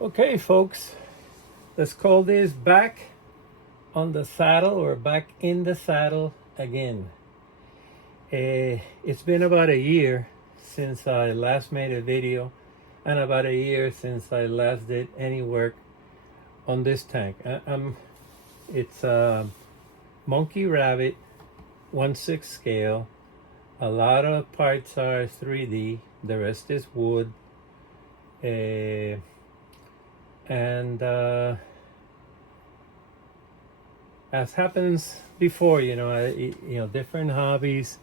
Okay, folks, let's call this back on the saddle or back in the saddle again. It's been about a year since I last made a video and about a year since I last did any work on this tank. It's a Monkey Rabbit 1/6 scale. A lot of parts are 3D, the rest is wood. And as happens before, different hobbies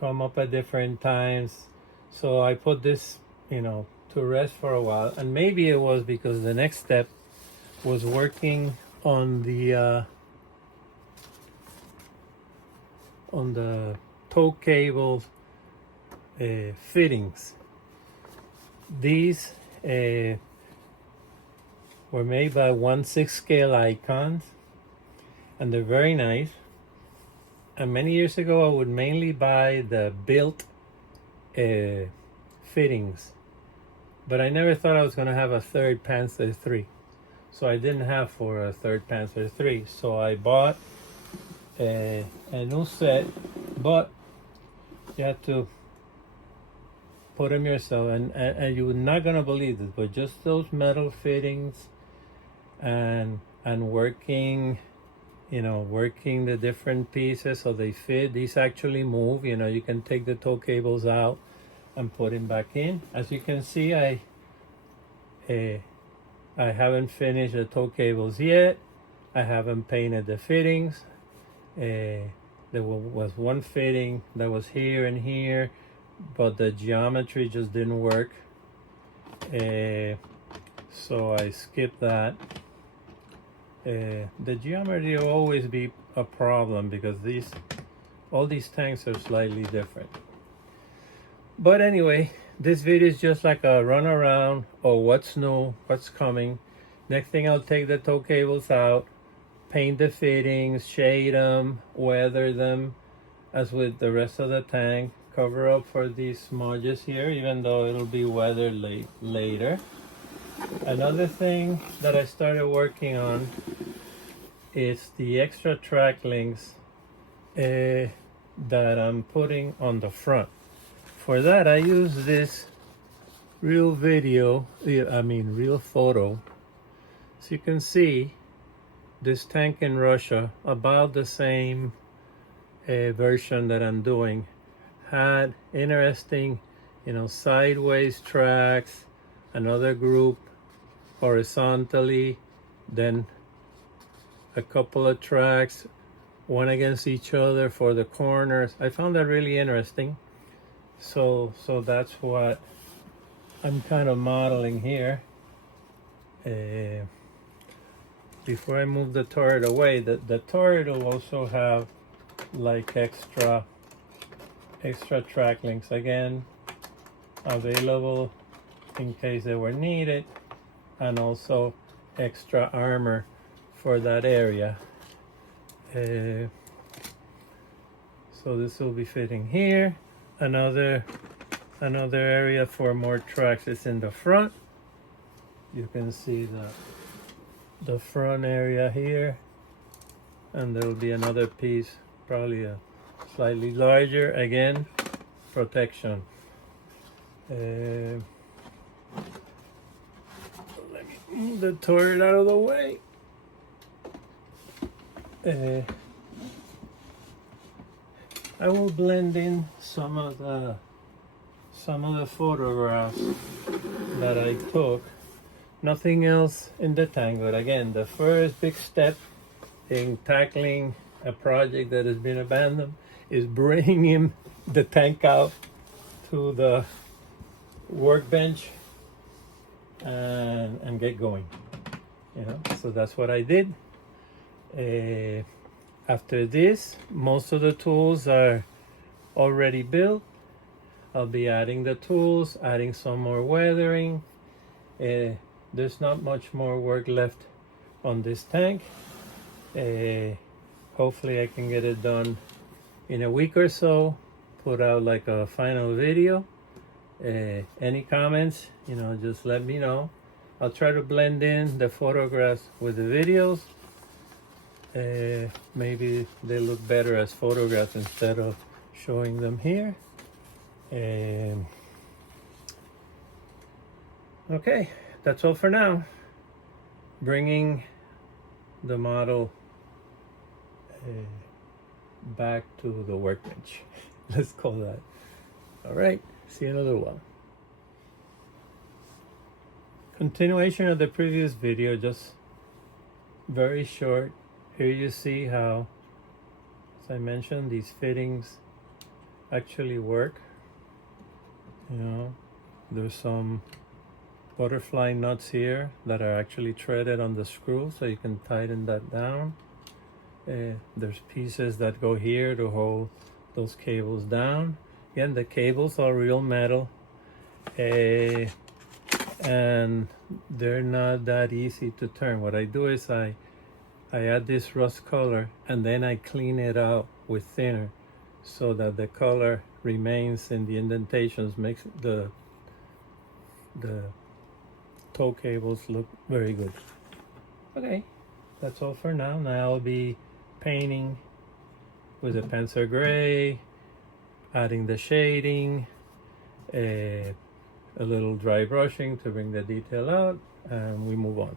come up at different times. So I put this, to rest for a while. And maybe it was because the next step was working on the tow cable fittings. These were made by 1/6 scale icons, and they're very nice. And many years ago, I would mainly buy the built fittings, but I never thought I was going to have a third Panther III, so I didn't have for a third Panther III. So I bought a new set, but you have to put them yourself, and you're not gonna believe this, but just those metal fittings and working the different pieces so they fit. These actually move. You can take the tow cables out and put them back in. As you can see, I haven't finished the tow cables yet. I haven't painted the fittings. There was one fitting that was here and here, but the geometry just didn't work, so I skipped that. The geometry will always be a problem because all these tanks are slightly different. But anyway, this video is just like a run around or what's new, what's coming. Next thing, I'll take the tow cables out, paint the fittings, shade them, weather them as with the rest of the tank, cover up for these smudges here, even though it'll be weathered later. Another thing that I started working on is the extra track links that I'm putting on the front. For that, I use this real photo. So you can see this tank in Russia, about the same version that I'm doing, had interesting, sideways tracks, another group horizontally, then a couple of tracks, one against each other for the corners. I found that really interesting. So that's what I'm kind of modeling here. Before I move the turret away, the turret will also have like extra track links, again available in case they were needed, and also extra armor for that area. So this will be fitting here. Another area for more tracks is in the front. You can see the front area here, and there will be another piece, probably a slightly larger, again, protection. Let me move the turret out of the way. I will blend in some of the photographs that I took. Nothing else in the tank, but again, the first big step in tackling a project that has been abandoned is bringing the tank out to the workbench and get going. So that's what I did. After this, most of the tools are already built. I'll be adding the tools, adding some more weathering. There's not much more work left on this tank. Hopefully I can get it done in a week or so, put out like a final video. Any comments, just let me know. I'll try to blend in the photographs with the videos. Maybe they look better as photographs instead of showing them here. Okay, that's all for now. Bringing the model back to the workbench. Let's call that. All right, see you in a little while. Continuation of the previous video, just very short. Here you see how, as I mentioned, these fittings actually work. There's some butterfly nuts here that are actually threaded on the screw, so you can tighten that down. There's pieces that go here to hold those cables down. Again, the cables are real metal, and they're not that easy to turn. What I do is I add this rust color and then I clean it out with thinner so that the color remains in the indentations, makes the tow cables look very good. Okay, that's all for now. Now I'll be painting with a pencil gray, adding the shading, a little dry brushing to bring the detail out, and we move on.